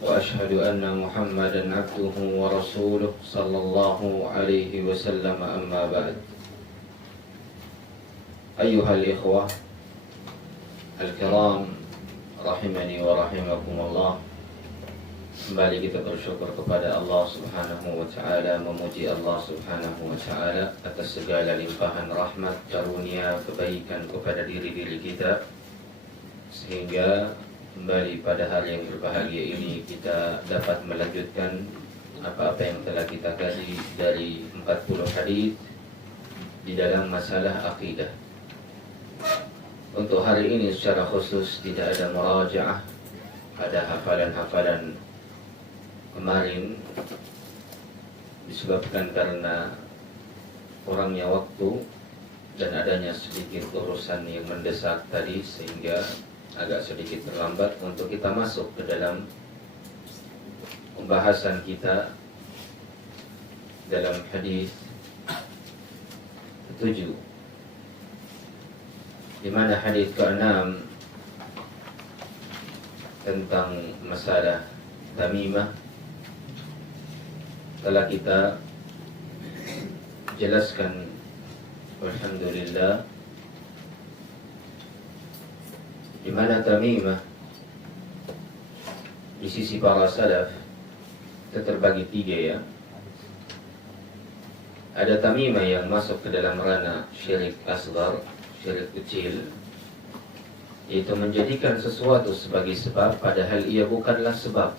وأشهد أن محمدا عبده ورسوله صلى الله عليه وسلم أما بعد أيها الإخوة الكرام rahimani wa rahimakumullah. Kembali kita bersyukur kepada Allah Subhanahu wa ta'ala, memuji Allah Subhanahu wa ta'ala atas segala limpahan rahmat, karunia, kebaikan kepada diri-diri kita, sehingga kembali pada hari yang berbahagia ini kita dapat melanjutkan apa-apa yang telah kita kaji dari 40 hadis di dalam masalah akidah. Untuk hari ini secara khusus tidak ada murajaah, ada hafalan-hafalan kemarin disebabkan karena kurangnya waktu dan adanya sedikit urusan yang mendesak tadi, sehingga agak sedikit terlambat untuk kita masuk ke dalam pembahasan kita dalam hadis ke-7, di mana hadis ke-6 tentang masalah tamimah telah kita jelaskan, alhamdulillah, di mana tamimah di sisi para salaf itu terbagi 3 ya. Ada tamimah yang masuk ke dalam ranah syirik asghar, syirik kecil, yaitu menjadikan sesuatu sebagai sebab padahal ia bukanlah sebab.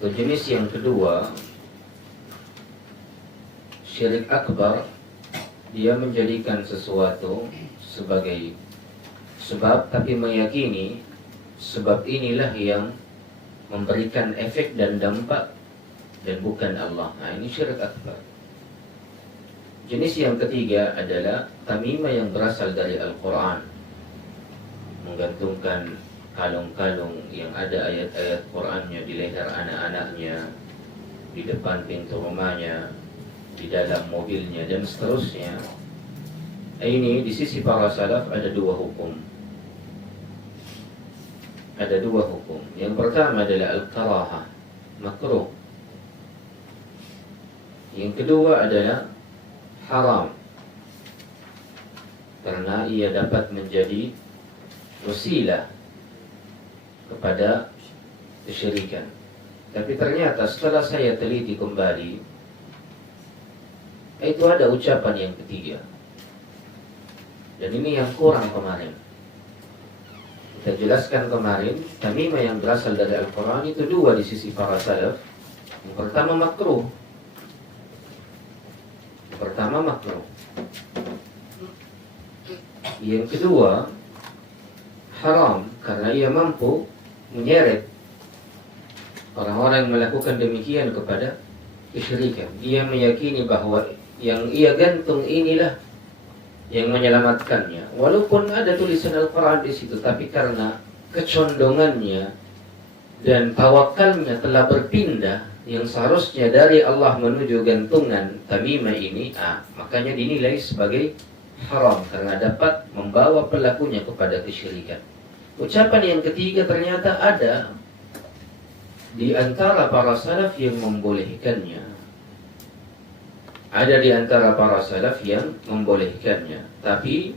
Jenis yang kedua, syirik akbar, dia menjadikan sesuatu sebagai sebab tapi meyakini sebab inilah yang memberikan efek dan dampak dan bukan Allah. Nah, ini syirik akbar. Jenis yang ketiga adalah tamimah yang berasal dari Al-Quran, menggantungkan kalung-kalung yang ada ayat-ayat Qurannya di leher anak-anaknya, di depan pintu rumahnya, di dalam mobilnya, dan seterusnya. Ini di sisi para salaf ada 2 hukum. Ada 2 hukum. Yang pertama adalah al-karahah, makruh. Yang kedua adalah haram, karena ia dapat menjadi wasilah kepada kesyirikan. Tapi ternyata setelah saya teliti kembali, itu ada ucapan yang ketiga, dan ini yang kurang kemarin. Kita jelaskan kemarin, tamimah yang berasal dari Al-Quran itu 2 di sisi para salaf. Yang pertama makruh. Yang kedua haram, karena ia mampu menyeret orang-orang yang melakukan demikian kepada kesyirikan. Ia meyakini bahwa yang ia gantung inilah yang menyelamatkannya, walaupun ada tulisan Al-Quran di situ, tapi karena kecondongannya dan tawakalnya telah berpindah, yang seharusnya dari Allah menuju gantungan tamimah ini, makanya dinilai sebagai haram karena dapat membawa pelakunya kepada kesyirikan. Ucapan yang ketiga ternyata ada di antara para salaf yang membolehkannya. Ada di antara para salaf yang membolehkannya, tapi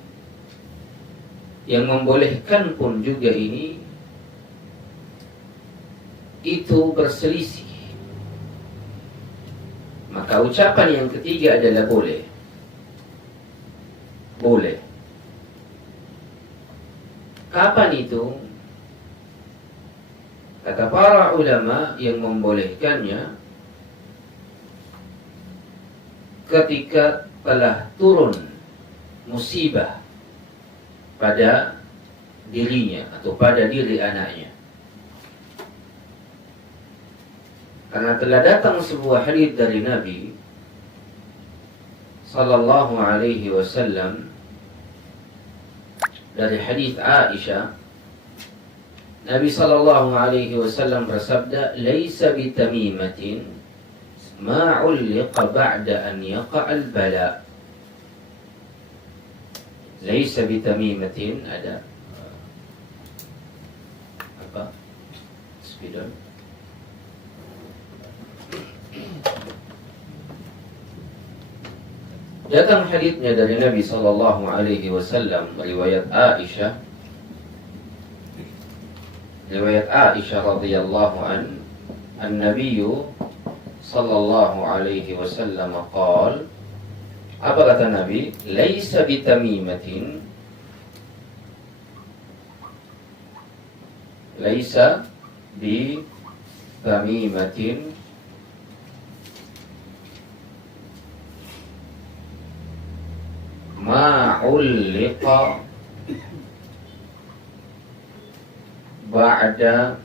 yang membolehkan pun juga ini itu berselisih. Maka ucapan yang ketiga adalah boleh. Boleh. Kapan itu? Kata para ulama yang membolehkannya, ketika telah turun musibah pada dirinya atau pada diri anaknya. Karena telah datang sebuah hadis dari Nabi sallallahu alaihi wasallam, dari hadis Aisyah, Nabi sallallahu alaihi wasallam bersabda, "Laisa bitamimatin ma 'ulliqa ba'da an yaqa'al bala." Laisa bitamimatin, ada apa? Tidak. Datang haditsnya dari Nabi sallallahu alaihi wasallam riwayat Aisyah. Riwayat Aisyah radhiyallahu an-Nabiy sallallahu alaihi wasallam qaal, apa kata Nabi? Laisa bitamimatin, laisa bitamimatin ma ulliqa ba'da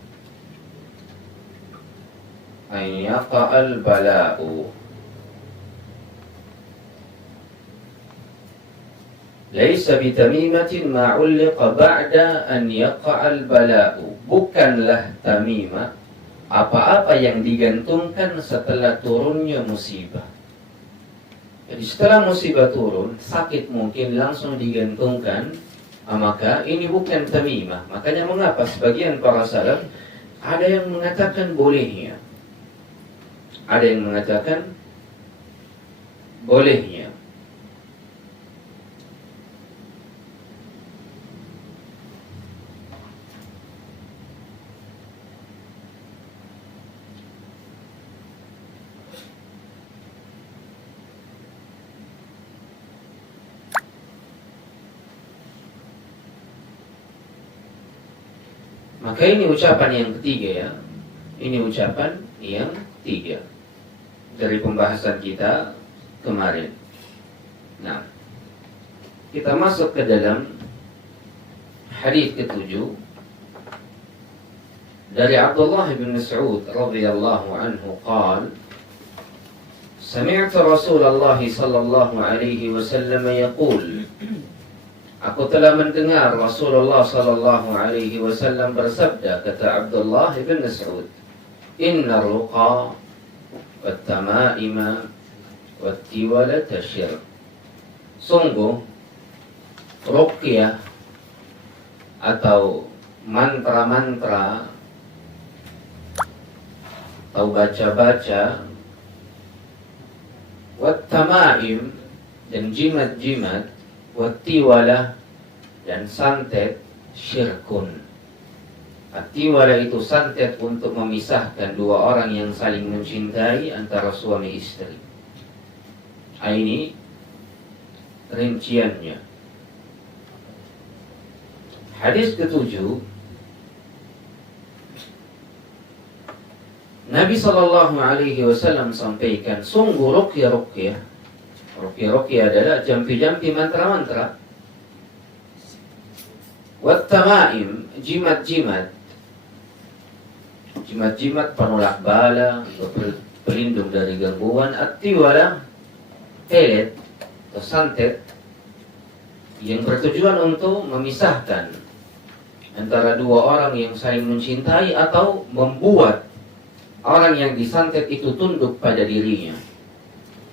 an yaqa'al bala'u. Laisa bitamimatin ma ulliqa ba'da an yaqa'al bala'u. Bukanlah tamimah apa-apa yang digantungkan setelah turunnya musibah. Jadi setelah musibah turun, sakit mungkin langsung digantungkan, maka ini bukan tamimah. Makanya mengapa sebagian para salaf ada yang mengatakan bolehnya, ada yang mengatakan bolehnya. Maka ini ucapan yang ketiga ya. Ini ucapan yang ketiga dari pembahasan kita kemarin. Nah, kita masuk ke dalam hadis ketujuh dari Abdullah bin Mas'ud radhiyallahu anhu qala, sami'tu Rasulullah sallallahu alaihi wasallam yaqul, aku telah mendengar Rasulullah sallallahu alaihi wasallam bersabda, kata Abdullah bin Mas'ud, inna ruqa wat tamaima wat tiwalata syirk. Sungguh ruqyah atau mantra-mantra atau baca-baca, wat tamaim dan jimat-jimat, watiwala dan santet, syirkun. Atiwala itu santet untuk memisahkan dua orang yang saling mencintai antara suami istri. Ini rinciannya. Hadis ketujuh, Nabi sallallahu alaihi wasallam sampaikan, sungguh ruqyah adalah jampi-jampi mantra-mantra. Wat tamaim, jimat-jimat penolak bala, pelindung dari gangguan. At-tiwala, pelet atau santet yang bertujuan untuk memisahkan antara dua orang yang saling mencintai atau membuat orang yang disantet itu tunduk pada dirinya.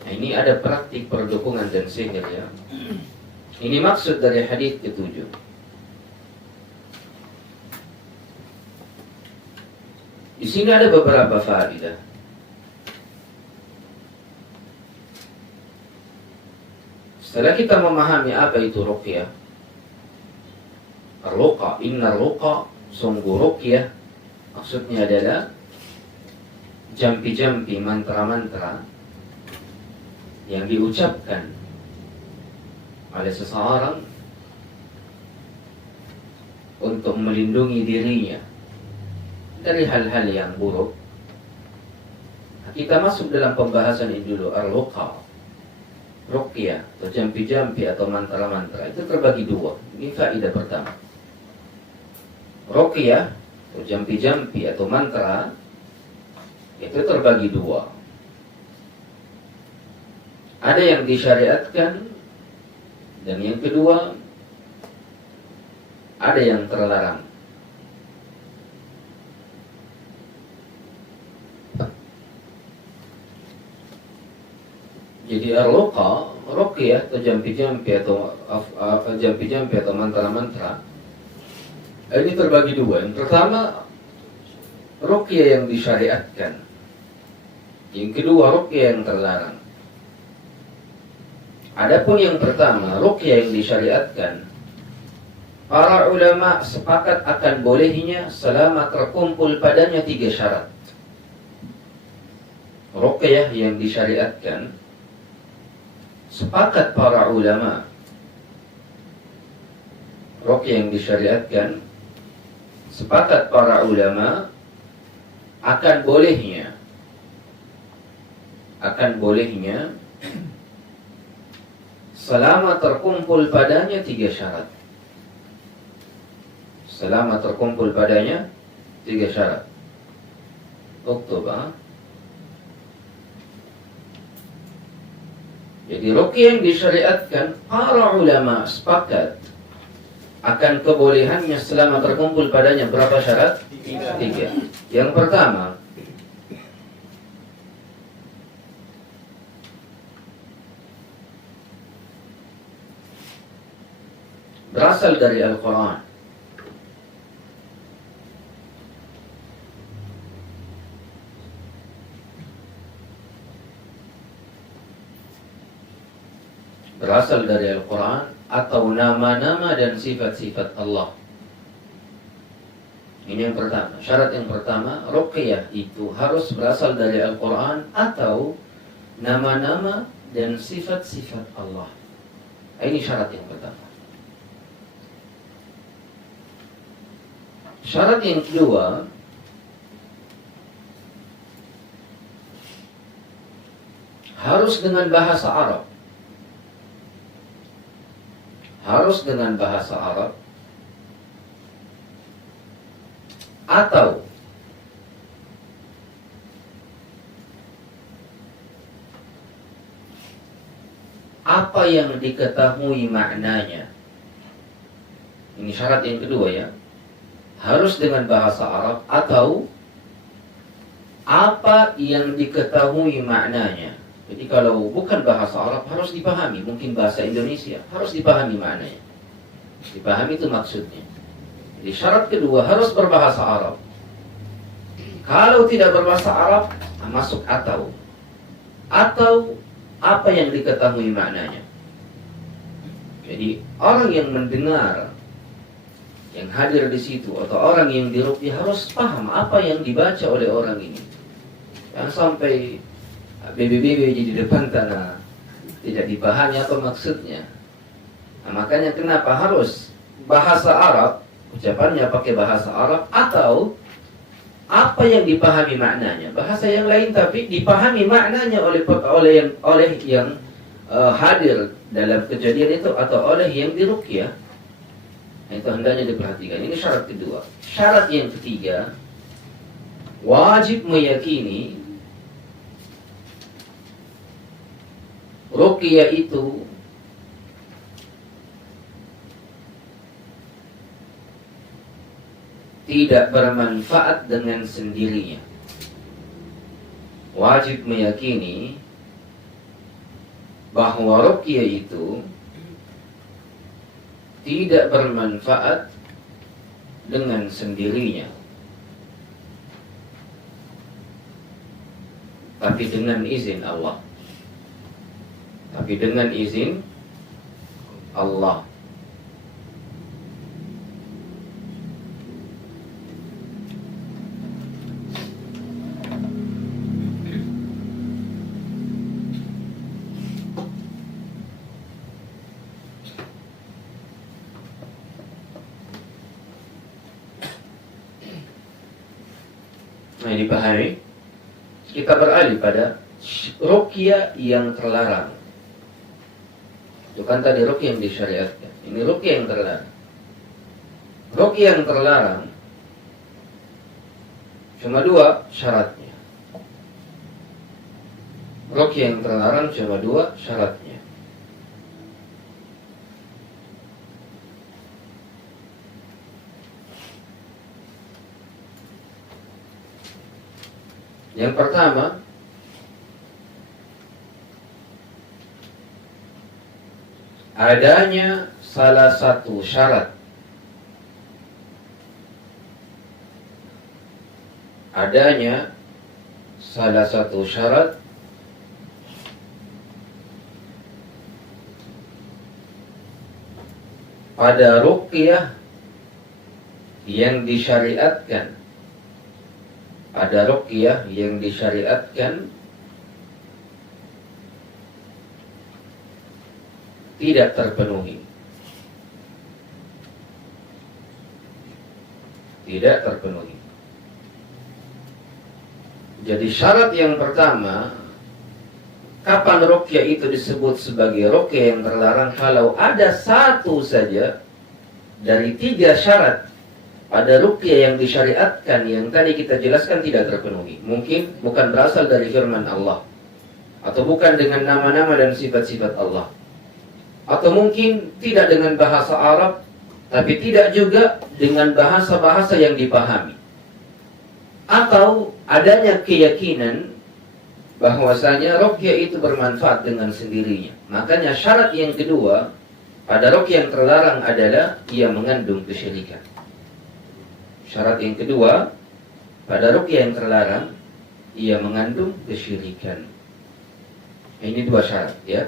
Nah, ini ada praktik perdukungan dan sihir ya. Ini maksud dari hadis ketujuh. Di sini ada beberapa faedah. Setelah kita memahami apa itu ruqyah, ar-ruqa, inna ruqa, sungguh ruqyah, maksudnya adalah jampi-jampi mantra-mantra yang diucapkan oleh seseorang untuk melindungi dirinya dari hal-hal yang buruk. Kita masuk dalam pembahasan ini dulu. Ar-ruqa, ruqyah atau jampi-jampi atau mantra-mantra itu terbagi dua. Ini faedah pertama. Ruqyah atau jampi-jampi atau mantra itu terbagi dua. Ada yang disyariatkan dan yang kedua ada yang terlarang. Jadi ar-ruqa, ruqyah atau jampi-jampi atau mantra-mantra ini terbagi dua. Yang pertama ruqyah yang disyariatkan. Yang kedua, ruqyah yang terlarang. Adapun yang pertama, ruqyah yang disyariatkan, para ulama sepakat akan bolehnya selama terkumpul padanya 3 syarat. Ruqyah yang disyariatkan, sepakat para ulama, ruqyah yang disyariatkan, sepakat para ulama akan bolehnya selama terkumpul padanya 3 syarat. Selama terkumpul padanya 3 syarat. Oktober. Jadi ruqyah yang disyariatkan, para ulama sepakat akan kebolehannya selama terkumpul padanya berapa syarat? 3. Yang pertama, berasal dari Al-Quran. Berasal dari Al-Quran atau nama-nama dan sifat-sifat Allah. Ini yang pertama. Syarat yang pertama, ruqyah itu harus berasal dari Al-Quran atau nama-nama dan sifat-sifat Allah. Ini syarat yang pertama. Syarat yang kedua, harus dengan bahasa Arab. Harus dengan bahasa Arab atau apa yang diketahui maknanya. Ini syarat yang kedua ya. Harus dengan bahasa Arab atau apa yang diketahui maknanya. Jadi kalau bukan bahasa Arab harus dipahami, mungkin bahasa Indonesia harus dipahami maknanya. Dipahami itu maksudnya. Jadi syarat kedua harus berbahasa Arab. Kalau tidak berbahasa Arab, masuk atau apa yang diketahui maknanya. Jadi orang yang mendengar, yang hadir di situ atau orang yang diruqyah harus paham apa yang dibaca oleh orang ini. Jangan sampai BBB jadi depan tanah tidak dipahami apa maksudnya. Nah, makanya kenapa harus bahasa Arab, ucapannya pakai bahasa Arab atau apa yang dipahami maknanya. Bahasa yang lain tapi dipahami maknanya oleh yang hadir dalam kejadian itu atau oleh yang diruqyah. Nah, itu hendaknya diperhatikan. Ini syarat kedua. Syarat yang ketiga, wajib meyakini ruqyah itu tidak bermanfaat dengan sendirinya. Wajib meyakini bahwa ruqyah itu tidak bermanfaat dengan sendirinya, tapi dengan izin Allah. Tapi dengan izin Allah. Nah, dipahami. Kita beralih pada ruqyah yang terlarang. Itu kan tadi ruqyah yang disyariatkan. Ini ruqyah yang terlarang. Ruqyah yang terlarang cuma 2 syaratnya. Ruqyah yang terlarang cuma 2 syaratnya. Yang pertama, adanya salah satu syarat adanya salah satu syarat pada ruqyah yang disyariatkan, pada ruqyah yang disyariatkan tidak terpenuhi. Tidak terpenuhi. Jadi syarat yang pertama, kapan ruqyah itu disebut sebagai ruqyah yang terlarang? Kalau ada satu saja dari 3 syarat pada ruqyah yang disyariatkan yang tadi kita jelaskan tidak terpenuhi. Mungkin bukan berasal dari firman Allah, atau bukan dengan nama-nama dan sifat-sifat Allah, atau mungkin tidak dengan bahasa Arab, tapi tidak juga dengan bahasa-bahasa yang dipahami, atau adanya keyakinan bahwasanya ruqyah itu bermanfaat dengan sendirinya. Makanya syarat yang kedua pada ruqyah yang terlarang adalah ia mengandung kesyirikan. Syarat yang kedua pada ruqyah yang terlarang ia mengandung kesyirikan. Ini 2 syarat, ya.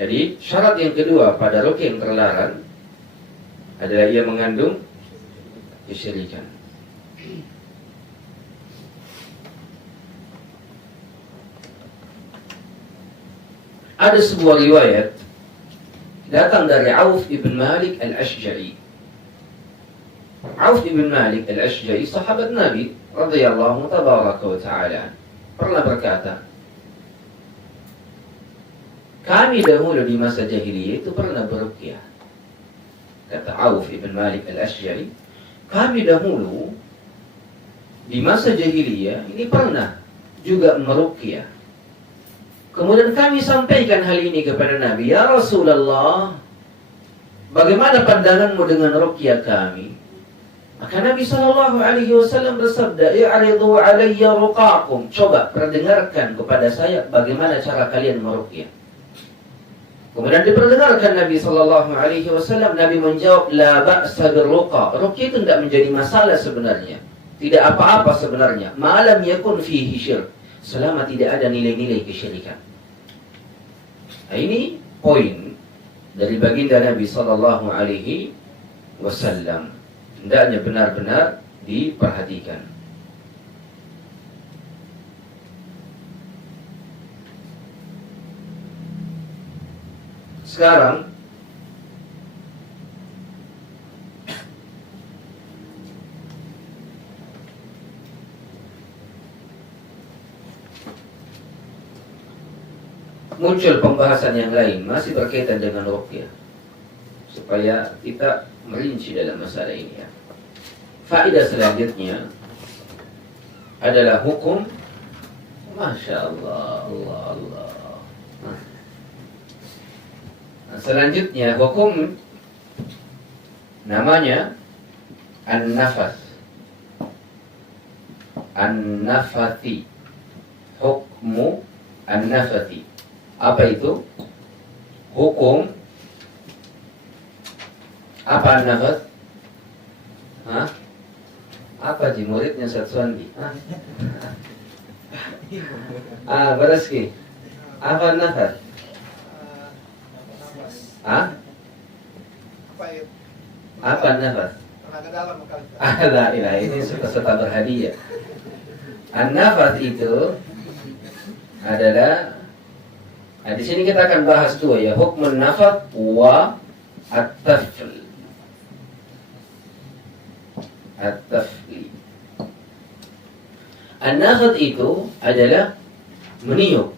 Jadi syarat yang kedua pada ruqyah yang terlarang adalah ia mengandung kesyirikan. Ada sebuah riwayat datang dari Auf ibn Malik al-Ashja'i. Auf ibn Malik al-Ashja'i sahabat Nabi radhiyallahu tabaraka wa ta'ala pernah berkata, kami dahulu di masa jahiliyah itu pernah beruqyah. Kata Auf ibn Malik al-Ashja'i, kami dahulu di masa jahiliyah ini pernah juga meruqyah. Kemudian kami sampaikan hal ini kepada Nabi, ya Rasulullah, bagaimana pandanganmu dengan ruqyah kami? Maka Nabi SAW bersabda, i'ridu alayya ruqakum. Coba perdengarkan kepada saya bagaimana cara kalian meruqyah. Kemudian diperdengarkan Nabi SAW. Nabi menjawab, la ba'sa birruqa. Ruqyah itu tidak menjadi masalah sebenarnya, tidak apa-apa sebenarnya, malam yakun fihi syirk, selama tidak ada nilai-nilai kesyirikan. Nah, ini poin dari baginda Nabi sallallahu alaihi wasallam. Hendaknya benar-benar diperhatikan. Sekarang muncul pembahasan yang lain masih berkaitan dengan ruqyah, supaya kita merinci dalam masalah ini, ya. Faedah selanjutnya adalah hukum. Masya Allah, Allah. Nah, selanjutnya hukum namanya an-nafas, an-nafati. Hukmu an-nafati. Apa itu? Hukum apa an-nafas? Hah? Apa muridnya Satsuandi? Baraski. Apa an-nafas? Apa an-nafas? La ilaha, ini serta berhadiah. An-nafas itu adalah, nah, di sini kita akan bahas 2, ya, hukmun nafas wa at-tafl. At-tafli. An-nafas itu adalah meniup.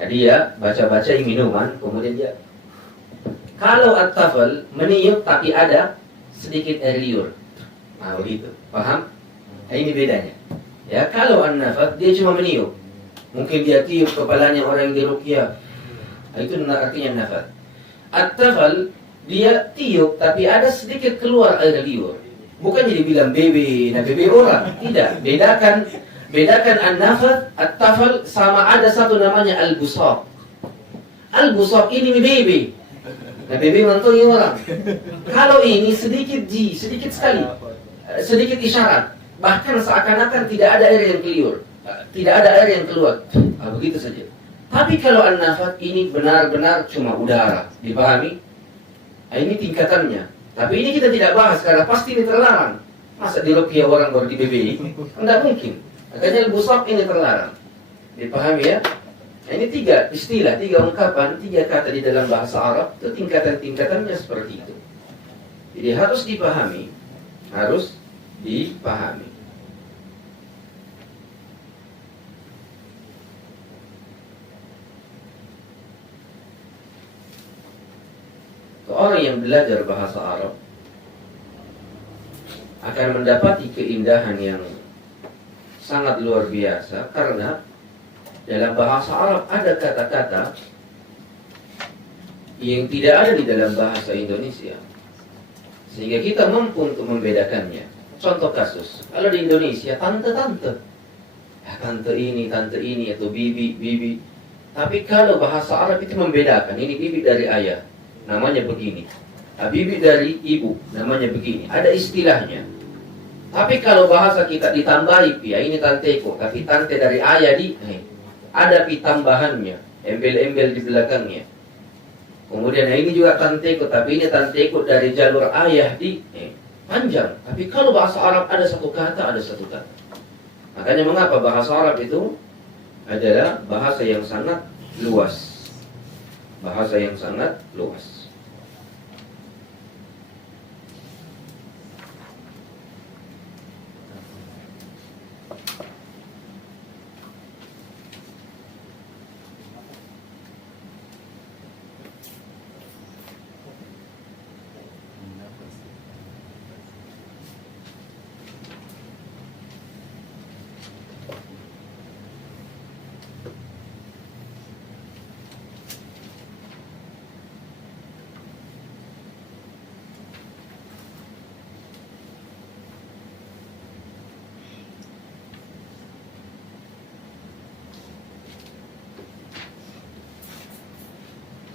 Jadi ya baca-baca minuman, kemudian dia. Kalau at-tafl meniup tapi ada sedikit air liur. Nah, begitu. Paham? Nah, ini bedanya. Ya, kalau an-nafas dia cuma meniup. Mungkin dia tiup kepalanya orang yang diruqyah. Itu artinya nafas. At-tafal dia tiup tapi ada sedikit keluar air liur. Bukan jadi bilang bebe, nah bebe orang. Tidak. Bedakan an-nafas, at-tafal sama ada satu namanya al-busaq. Al-busaq ini bebe. Nah, BB mentongi orang. Kalau ini sedikit sedikit sekali, sedikit isyarat, bahkan seakan-akan tidak ada air yang keluar, tidak ada air yang keluar. Begitu saja. Tapi kalau an-nafat ini benar-benar cuma udara, dipahami? Ini tingkatannya. Tapi ini kita tidak bahas karena pasti ini terlarang. Masa di rupiah orang baru di BBI? Tidak mungkin. Makanya al-busaq ini terlarang. Dipahami ya? Nah, ini tiga istilah, tiga ungkapan, tiga kata di dalam bahasa Arab. Itu tingkatan-tingkatannya seperti itu. Jadi harus dipahami. Harus dipahami. Orang yang belajar bahasa Arab akan mendapati keindahan yang sangat luar biasa karena dalam bahasa Arab ada kata-kata yang tidak ada di dalam bahasa Indonesia, sehingga kita mampu untuk membedakannya. Contoh kasus, kalau di Indonesia tante-tante, tante ini atau bibi. Tapi kalau bahasa Arab itu membedakan, ini bibi dari ayah, namanya begini. Bibi dari ibu, namanya begini. Ada istilahnya. Tapi kalau bahasa kita ditambahi, ya ini tanteku, tapi tante dari ayah ada tambahannya, embel-embel di belakangnya. Kemudian ini juga tanteku, tapi ini tanteku dari jalur ayah panjang. Tapi kalau bahasa Arab ada satu kata, ada satu kata. Makanya mengapa bahasa Arab itu adalah bahasa yang sangat luas. Bahasa yang sangat luas.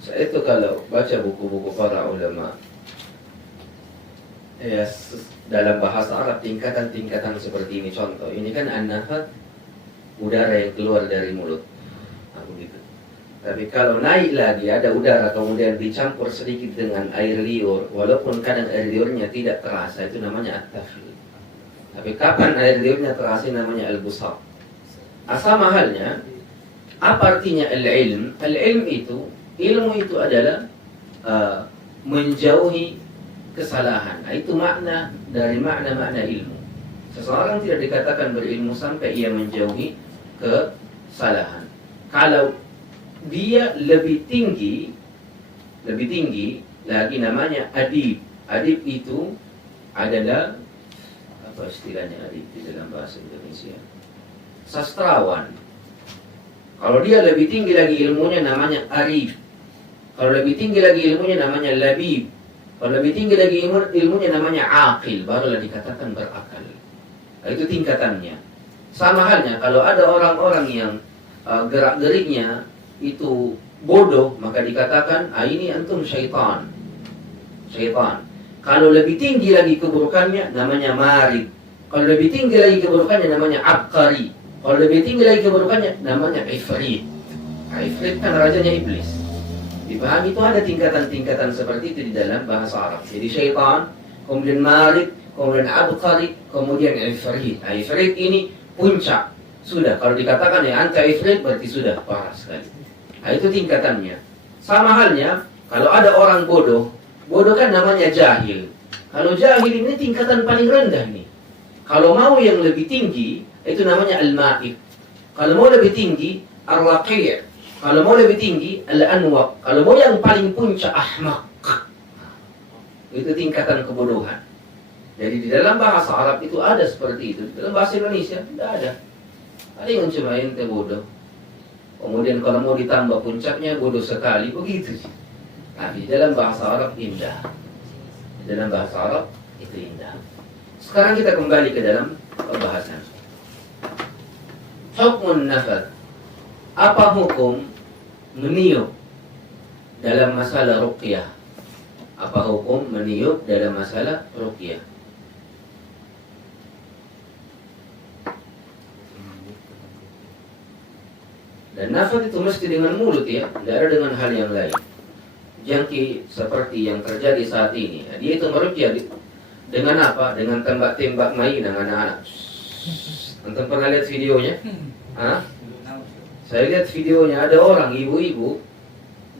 Saya itu kalau baca buku-buku para ulama ya, dalam bahasa Arab tingkatan-tingkatan seperti ini. Contoh, ini kan an-nafat, udara yang keluar dari mulut. Begitu. Tapi kalau naik lagi ada udara kemudian dicampur sedikit dengan air liur, walaupun kadang air liurnya tidak terasa, itu namanya at-tafil. Tapi kapan air liurnya terasa namanya al-busaq. Sama halnya, apa artinya al-ilm? Al-ilm itu, ilmu itu adalah menjauhi kesalahan. Itu makna dari makna-makna ilmu. Seseorang tidak dikatakan berilmu sampai ia menjauhi kesalahan. Kalau dia lebih tinggi lagi namanya adib. Adib itu adalah apa istilahnya adib di dalam bahasa Indonesia? Sastrawan. Kalau dia lebih tinggi lagi ilmunya namanya arif. Kalau lebih tinggi lagi ilmunya namanya labib. Kalau lebih tinggi lagi ilmunya namanya aqil. Barulah dikatakan berakal. Nah, itu tingkatannya. Sama halnya kalau ada orang-orang yang gerak-geriknya itu bodoh, maka dikatakan ini antum syaitan. Syaitan. Kalau lebih tinggi lagi keburukannya namanya marid. Kalau lebih tinggi lagi keburukannya namanya abqari. Kalau lebih tinggi lagi keburukannya namanya ifrit. Ifrit kan rajanya iblis. Dipahami, itu ada tingkatan-tingkatan seperti itu di dalam bahasa Arab. Jadi syaitan, kemudian marid, kemudian abqari, kemudian ifrit. Ifrit ini puncak. Sudah, kalau dikatakan ya anta ifrit berarti sudah parah sekali. Itu tingkatannya. Sama halnya, kalau ada orang bodoh kan namanya jahil. Kalau jahil ini tingkatan paling rendah nih. Kalau mau yang lebih tinggi, itu namanya al-ma'ib. Kalau mau lebih tinggi, ar-raqi'. Kalau mau lebih tinggi, al-anwaq. Kalau mau yang paling puncak, ahmaq. Itu tingkatan kebodohan. Jadi di dalam bahasa Arab itu ada seperti itu. Dalam bahasa Indonesia tidak ada. Ada yang cuma ente bodoh. Kemudian kalau mau ditambah puncaknya bodoh sekali, begitu sih. Tapi dalam bahasa Arab indah. Dalam bahasa Arab itu indah. Sekarang kita kembali ke dalam pembahasan. Hukmun nafat. Apa hukum meniup dalam masalah ruqyah? Apa hukum meniup dalam masalah ruqyah? Dan nafas itu mesti dengan mulut ya, tidak ada dengan hal yang lain. Jangki seperti yang terjadi saat ini, dia itu meruqyah dengan apa? Dengan tembak-tembak mainan anak-anak. Antum pernah lihat videonya? Hah? Saya lihat videonya, ada orang ibu-ibu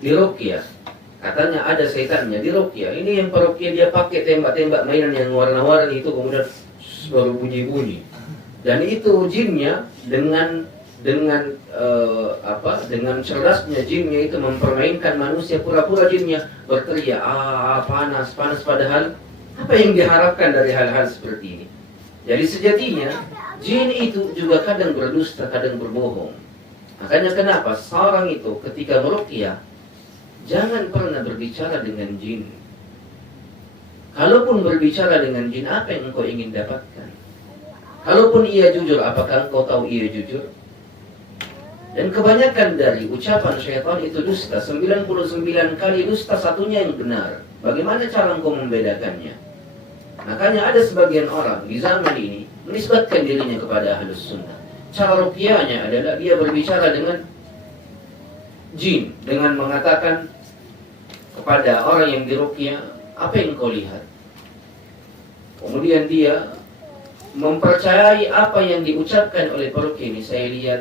diruqyah. Katanya ada setannya diruqyah. Ini yang peruqyah dia pakai tembak-tembak mainan yang warna-warni itu, kemudian baru bunyi-bunyi. Dan itu jinnya dengan cerdasnya jinnya itu mempermainkan manusia, pura-pura jinnya berteriak panas padahal apa yang diharapkan dari hal-hal seperti ini? Jadi sejatinya jin itu juga kadang berdusta, kadang berbohong. Makanya kenapa seorang itu ketika meruqyah jangan pernah berbicara dengan jin. Kalaupun berbicara dengan jin, apa yang engkau ingin dapatkan? Kalaupun ia jujur, apakah engkau tahu ia jujur? Dan kebanyakan dari ucapan syaitan itu dusta. 99 kali dusta, satunya yang benar. Bagaimana cara engkau membedakannya? Makanya ada sebagian orang di zaman ini menisbatkan dirinya kepada Ahlus Sunnah. Cara ruqyahnya adalah dia berbicara dengan jin, dengan mengatakan kepada orang yang diruqyah, apa yang kau lihat? Kemudian dia mempercayai apa yang diucapkan oleh peruqyah ini. Saya lihat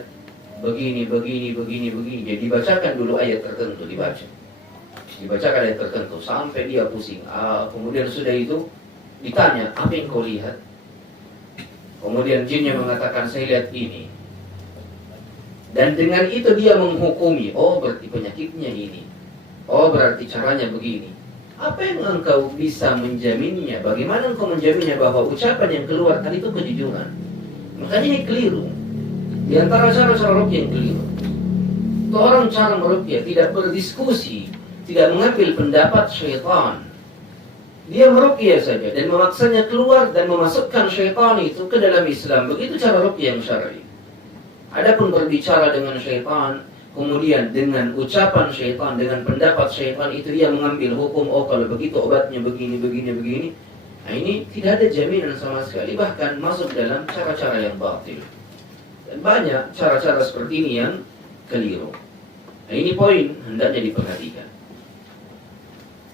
begini. Jadi dibacakan dulu ayat tertentu, dibacakan ayat tertentu sampai dia pusing. Kemudian sudah itu ditanya, apa yang kau lihat? Kemudian jinnya mengatakan, saya lihat ini. Dan dengan itu dia menghukumi, oh berarti penyakitnya ini, oh berarti caranya begini. Apa yang engkau bisa menjaminnya? Bagaimana engkau menjaminnya bahwa ucapan yang keluar tadi itu kejujuran? Makanya ini keliru. Di antara cara-cara ruqyah yang keliru, orang cara meruqyah tidak berdiskusi, tidak mengambil pendapat syaitan. Dia meruqyah saja dan memaksanya keluar dan memasukkan syaitan itu ke dalam Islam. Begitu cara ruqyah yang syar'i. Adapun berbicara dengan syaitan, kemudian dengan ucapan syaitan, dengan pendapat syaitan itu dia mengambil hukum, oh kalau begitu obatnya begini. Nah ini tidak ada jaminan sama sekali, bahkan masuk dalam cara-cara yang batil. Dan banyak cara-cara seperti ini yang keliru. Nah ini poin hendaknya diperhatikan.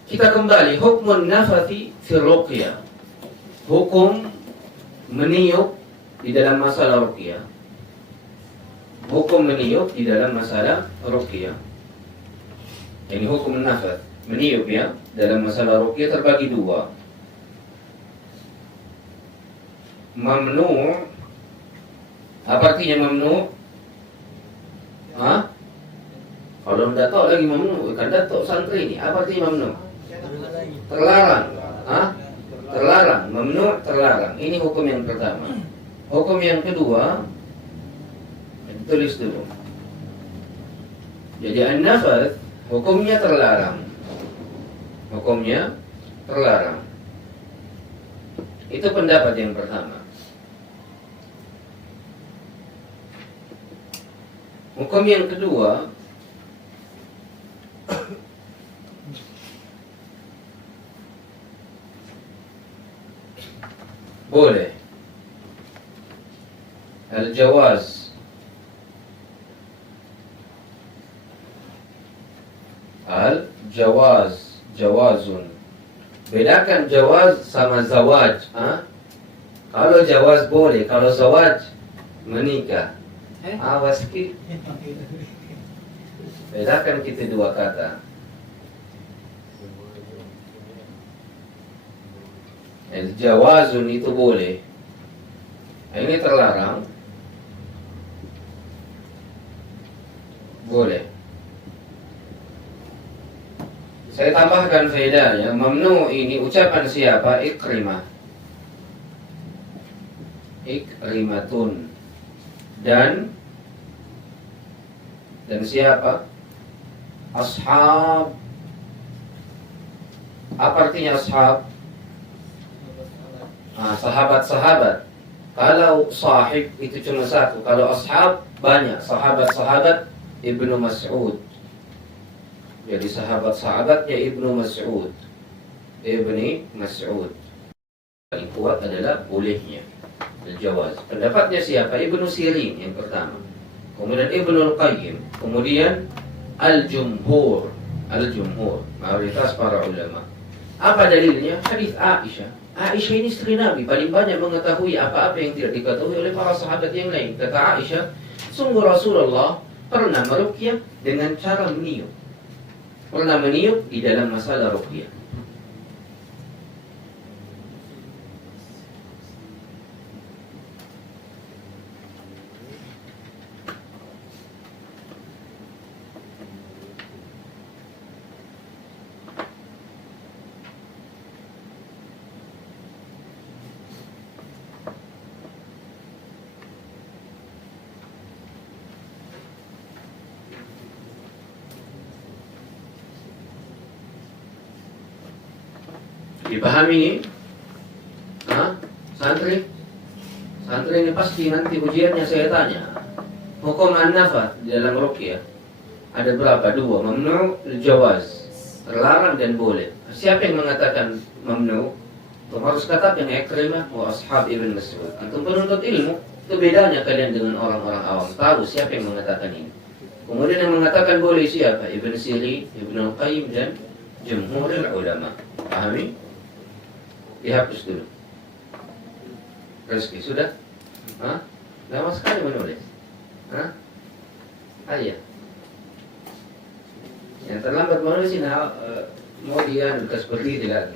Kita kembali, hukmun nafathi fi ruqyah. Hukum meniup di dalam masalah ruqyah. Hukum meniup di dalam masalah ruqyah. Ini hukum nafath, meniup ya, dalam masalah ruqyah terbagi dua. Mamnu'. Apa artinya mamnu'? Kalau tidak tahu lagi mamnu', kan datuk santri ini. Apa artinya mamnu'? Terlarang. Terlarang. Mamnu', terlarang. Ini hukum yang pertama. Hukum yang kedua, tulis dulu. Jadi an-nafath hukumnya terlarang. Hukumnya terlarang. Itu pendapat yang pertama. Hukum yang kedua, boleh. Al-jawaz. Al-jawaz, jawazun. Bedakan jawaz sama zawaj. Kalau jawaz boleh, kalau zawaj menikah. Awas sikit. Bedakan kita dua kata. Al-jawazun itu boleh. Ini terlarang. Boleh. Saya tambahkan faedahnya. Mamnu ini ucapan siapa? Ikrimah. Ikrimatun. Dan siapa? Ashab. Apa artinya ashab? Sahabat-sahabat. Kalau sahib itu cuma satu, kalau ashab banyak. Sahabat-sahabat Ibnu Mas'ud. Jadi sahabat-sahabatnya Ibnu Mas'ud. Ibni Mas'ud. Paling kuat adalah bolehnya, al-jawaz. Pendapatnya siapa? Ibnu Sirin yang pertama, kemudian Ibnu Al-Qayyim, kemudian al-jumhur. Al-jumhur, mayoritas para ulama. Apa dalilnya? Hadis Aisyah. Aisyah ini istri Nabi, paling banyak mengetahui apa-apa yang tidak diketahui oleh para sahabat yang lain. Kata Aisyah, sungguh Rasulullah pernah meruqyah dengan cara meniup. Pernah meniup di dalam masalah ruqyah. Dipahami ini? Hah? Santri? Santri ini pasti nanti ujiannya saya tanya. Hukum an-nafath di dalam ruqyah ada berapa? Dua, mamnu, jawaz, terlarang dan boleh. Siapa yang mengatakan mamnu? Antum harus katakan Ikrimah wa ashab Ibn Mas'ud. Antum penuntut ilmu, itu bedanya kalian dengan orang-orang awam. Tahu siapa yang mengatakan ini. Kemudian yang mengatakan boleh siapa? Ibn Sirin, Ibn Al-Qayyim dan jumhur ulama. Pahami? Dihapus dulu. Rezeki sudah? Hah? Lama sekali menulis. Hah? Ayah. Yang terlambat menulis ini mau dia nulis seperti tidak.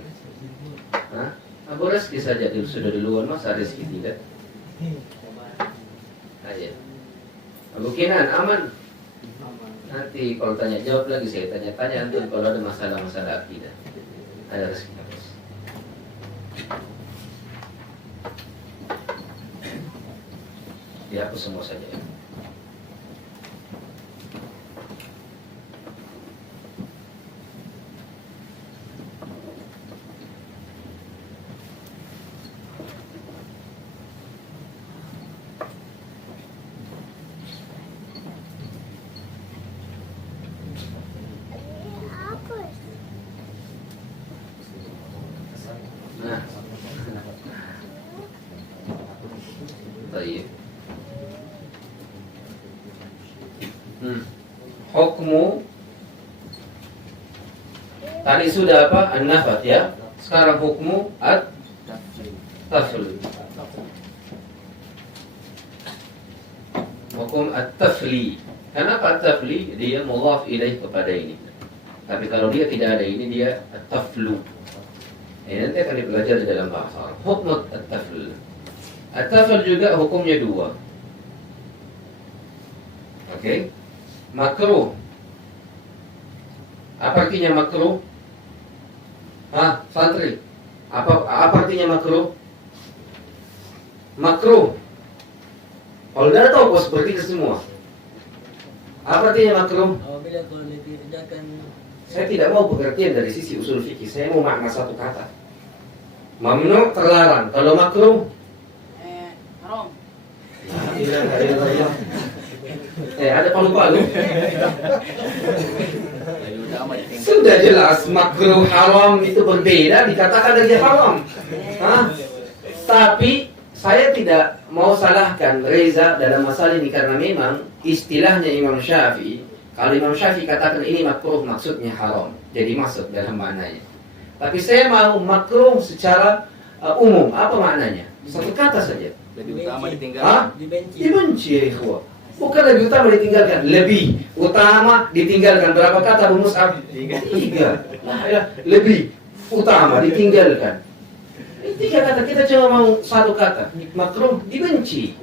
Hah? Abu rezeki saja dulu sudah duluan, masa rezeki tidak? Ayah. Abu Kinan aman. Nanti kalau tanya jawab lagi saya tanya-tanya antum kalau ada masalah-masalah akidah. Ada rezeki. Dihapus semua saja. Nah, baik. Hukmu tadi sudah apa? An-nafath ya. Sekarang hukmu at-tafl. Hukum at-tafli. Kenapa at-tafli? Dia mudhaf ilaih kepada ini. Tapi kalau dia tidak ada ini, dia at-taflu. Ini nanti akan dipelajari di dalam bahasa Arab. Hukum at-tafl. At-tafl juga hukumnya dua. Oke? Makruh. Apa artinya makruh? Hah, santri? Apa artinya makruh? Makruh. Kalau tidak tahu kok seperti itu semua. Apa artinya makruh? Apabila kalau dikerjakan. Saya tidak mau pengertian dari sisi usul fikih. Saya mau makna satu kata. Mamnu terlarang. Kalau makruh? Haram. Ada palu-palu. Sudah jelas makruh haram itu berbeda, dikatakan lagi haram. Hah? Tapi saya tidak mau salahkan Reza dalam masalah ini karena memang istilahnya Imam Syafi'i. Kalau Imam Syafi'i katakan ini makruh maksudnya haram. Jadi masuk dalam maknanya. Tapi saya mau makruh secara umum. Apa maknanya? Satu kata saja. Lebih utama ditinggalkan. Dibenci ya ikhwah. Bukan lebih utama ditinggalkan. Lebih utama ditinggalkan. Berapa kata Abu Mus'ab? 3. Nah, ya. Lebih utama ditinggalkan. Ini 3 kata. Kita cuma mau satu kata. Makruh dibenci.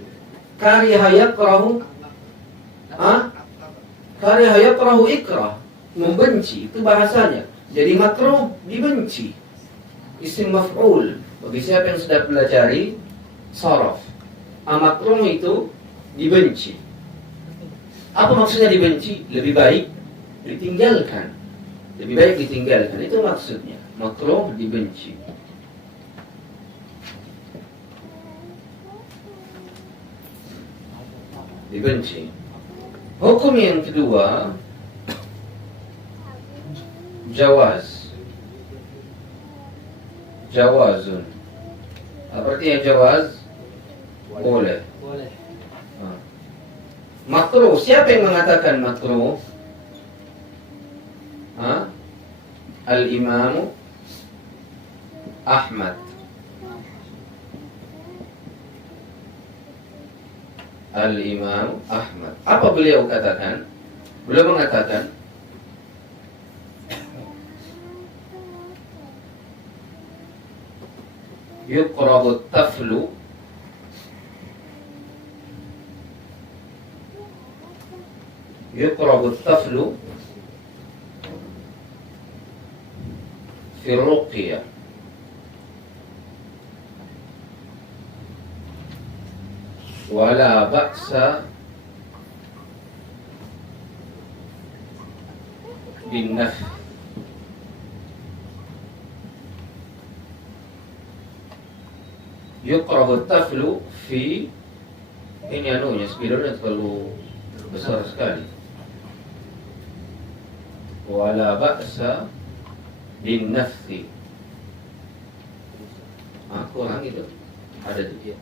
Kariha yakrahu. Kariha yakrahu ikrah. Membenci. Itu bahasanya. Jadi makruh dibenci. Isim maf'ul. Bagi siapa yang sudah pelajari sharaf. Makruh itu dibenci. Apa maksudnya dibenci? Lebih baik ditinggalkan. Lebih baik ditinggalkan. Itu maksudnya. Makruh dibenci. Dibenci. Hukum yang kedua, jawaz. Jawazun. Apa artinya jawaz? Boleh. Boleh. Makruh. Siapa yang mengatakan makruh? Al-Imam Ahmad. Al-Imam Ahmad. Apa beliau katakan? Beliau mengatakan yuqrabu taflu fi ruqyah wala ba'sa bin nafl. Yuqrabu taflu fi, ini anunya spidolnya terlalu besar sekali. Wala ba'sa bin nafsi. Kurang itu. Ada dia.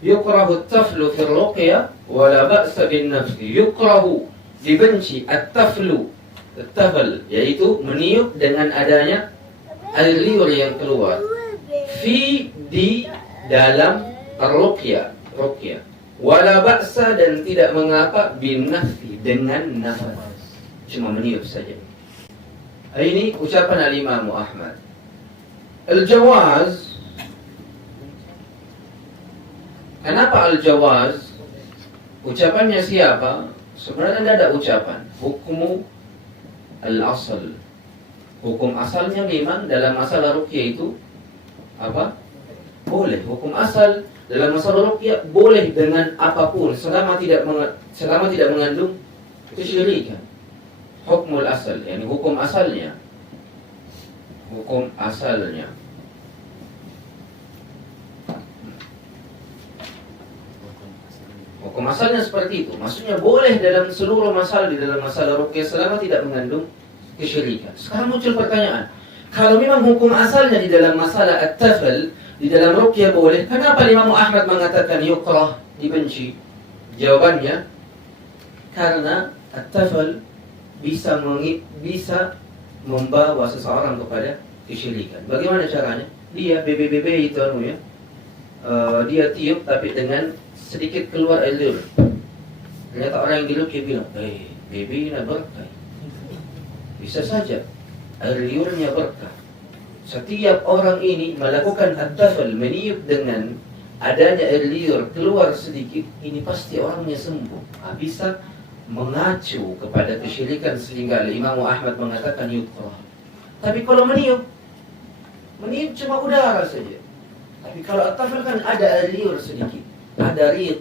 Yuqrabu taflu fi ruqyah wala ba'sa bin nafsi. Yuqrabu, dibenci at-taflu, at-tafl, yaitu meniup dengan adanya air liur yang keluar. Fi, di dalam ruqyah, wala ba'sa, dan tidak mengapa bin nafsi, dengan nafas, cuma meniup saja. Ini ucapan al-Imam Ahmad. Al-jawaz. Kenapa al-jawaz? Ucapannya siapa? Sebenarnya tidak ada ucapan. Hukum al-asal. Hukum asalnya memang dalam masalah ruqyah itu apa? Boleh. Hukum asal dalam masalah ruqyah boleh dengan apapun selama tidak mengandung kesyirikan. Hukmul asal, yani hukum asalnya. Hukum asalnya. Hukum asalnya seperti itu. Maksudnya boleh dalam seluruh masalah, di dalam masalah ruqyah selama tidak mengandung kesyirikan. Sekarang muncul pertanyaan, kalau memang hukum asalnya di dalam masalah at-tafl, di dalam ruqyah boleh, kenapa Imam Ahmad mengatakan yukrah, dibenci? Jawabannya, karena at-tafl bisa membawa seseorang kepada kesyirikan. Bagaimana caranya? Dia bebe itu dia tiup tapi dengan sedikit keluar air liur. Ternyata orang yang dilup dia bilang, bebe ini berkah. Bisa saja air liurnya berkah. Setiap orang ini melakukan at-tafl, meniup dengan adanya air liur keluar sedikit, ini pasti orangnya sembuh. Bisa mengacu kepada kesyirikan sehingga Imam Ahmad mengatakan yukrah. Tapi kalau meniup cuma udara saja. Tapi kalau at-tafl kan ada air liur sedikit, ada air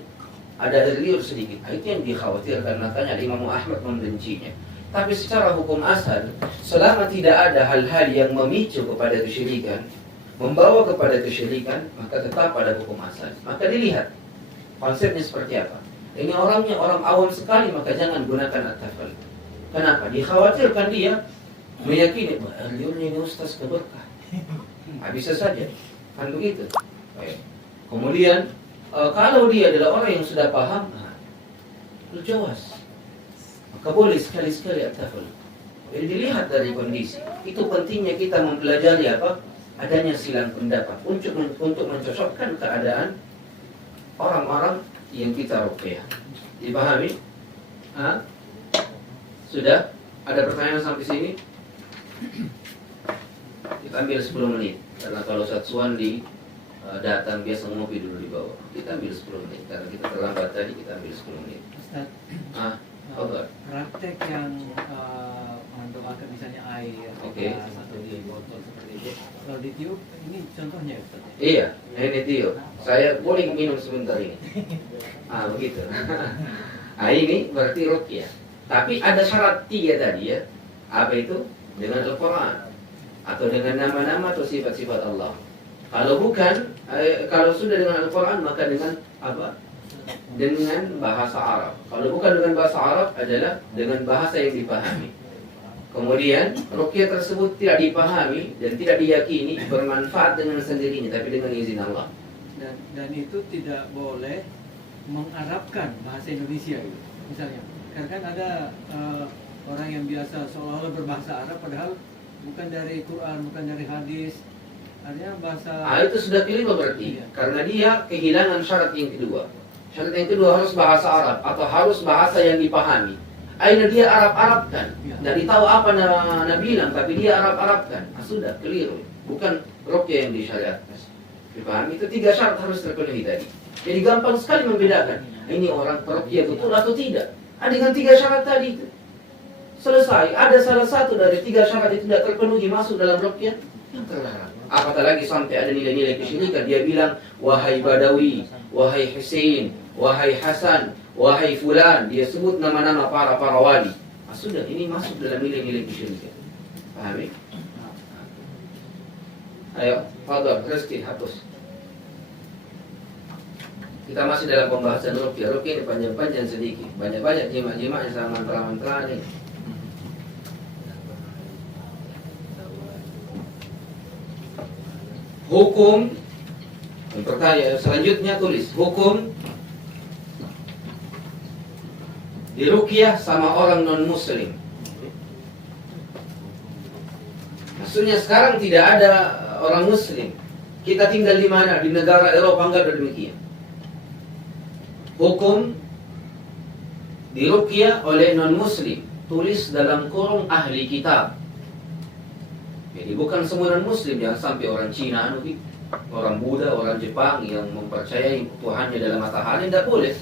liur sedikit. Itu yang dikhawatirkan, makanya Imam Ahmad membencinya. Tapi secara hukum asal, selama tidak ada hal-hal yang memicu kepada kesyirikan, membawa kepada kesyirikan, maka tetap pada hukum asal. Maka dilihat konsepnya seperti apa. Ini orangnya orang awam sekali, maka jangan gunakan at-tafl. Kenapa? Dikhawatirkan dia meyakini bahwa liurnya ini ustaz keberkah. Bisa saja, kan begitu. Baik. Kemudian kalau dia adalah orang yang sudah paham, jawaz, maka boleh sekali-sekali at-tafl. Jadi dilihat dari kondisi. Itu pentingnya kita mempelajari apa? Adanya silang pendapat untuk mencocokkan keadaan orang-orang yang kita ruqyah. Dipahami? Sudah? Ada pertanyaan sampai sini? Kita ambil 10 menit. Karena kalau Satsuan datang biasa ngopi dulu di bawah. Kita ambil 10 menit. Karena kita terlambat tadi, kita ambil 10 menit. Ustaz, praktek yang mendoakan misalnya air atau di botol seperti itu, kalau ditiup, ini contohnya Ustaz? Iya, ini tiup. Saya boleh minum sebentar ini. Begitu. Ini berarti ruqyah. Tapi ada syarat 3 tadi ya. Apa itu? Dengan Al-Quran atau dengan nama-nama atau sifat-sifat Allah. Kalau bukan, kalau sudah dengan Al-Quran, maka dengan apa? Dengan bahasa Arab. Kalau bukan dengan bahasa Arab, adalah dengan bahasa yang dipahami. Kemudian ruqyah tersebut tidak dipahami dan tidak diyakini bermanfaat dengan sendirinya, tapi dengan izin Allah. Dan itu tidak boleh mengarabkan bahasa Indonesia gitu. Misalnya, karena kan ada orang yang biasa seolah-olah berbahasa Arab padahal bukan dari Quran, bukan dari hadis. Artinya bahasa Itu sudah keliru berarti. Iya. Karena dia kehilangan syarat yang kedua. Syarat yang kedua harus bahasa Arab atau harus bahasa yang dipahami. Akhirnya dia Arab-Arabkan. Iya. Dari tahu apa Nabi bilang, tapi dia Arab-Arabkan. Sudah keliru. Bukan ruqyah yang disyariatkan. Dipahami itu 3 syarat harus terpenuhi tadi. Jadi gampang sekali membedakan. Ini orang ruqyah betul atau tidak. Dengan 3 syarat tadi itu. Selesai. Ada salah satu dari 3 syarat itu tidak terpenuhi masuk dalam ruqyah yang terlarang. Apatah lagi sampai ada nilai-nilai kesyirikan. Dia bilang, wahai Badawi, wahai Husain, wahai Hasan, wahai Fulan. Dia sebut nama-nama para wali. Sudah, ini masuk dalam nilai-nilai kesyirikan. Pahami? Ayo, fadhal, Rizky, hapus. Kita masih dalam pembahasan ruqyah. Ruqyah ini panjang-panjang sedikit. Banyak-banyak jima-jima yang sama mantra-mantra ini. Hukum, pertanyaan selanjutnya tulis hukum diruqyah sama orang non muslim. Maksudnya sekarang tidak ada orang muslim. Kita tinggal di mana? Di negara Eropa, enggak ada demikian. Hukum diruqyah oleh non muslim, tulis dalam kurung ahli kitab. Jadi bukan semua non muslim, jangan sampai orang Cina, orang Buddha, orang Jepang yang mempercayai Tuhannya dalam matahari, tidak boleh.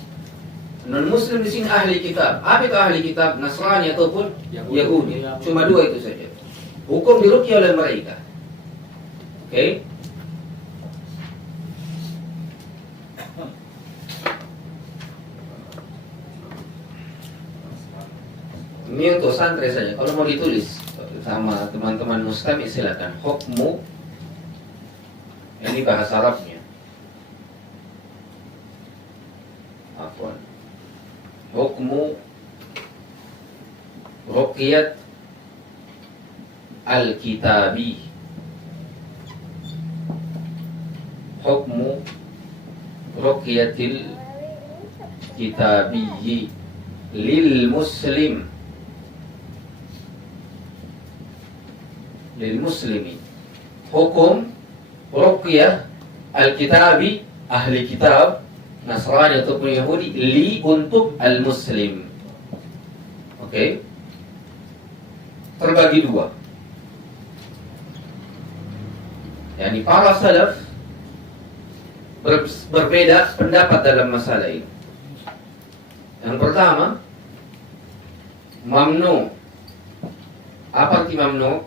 Non muslim di sini ahli kitab. Apa itu ahli kitab? Nasrani ataupun Yahudi. Cuma 2 itu saja. Hukum diruqyah oleh mereka. Oke? Ini untuk santri saja. Kalau mau ditulis sama teman-teman mustami silakan. Hukmu, ini bahasa Arabnya. Afwan. Hukmu ruqyat al-kitabi. Hukmu ruqyatil kitabiyyi lil muslim. Lil muslimi. Hukum ruqyah al-kitabi, ahli kitab Nasrani ataupun Yahudi, li untuk al-muslim. Oke? Terbagi 2. Yani para salaf berbeda pendapat dalam masalah ini. Yang pertama, mamnu. Apa arti mamnu?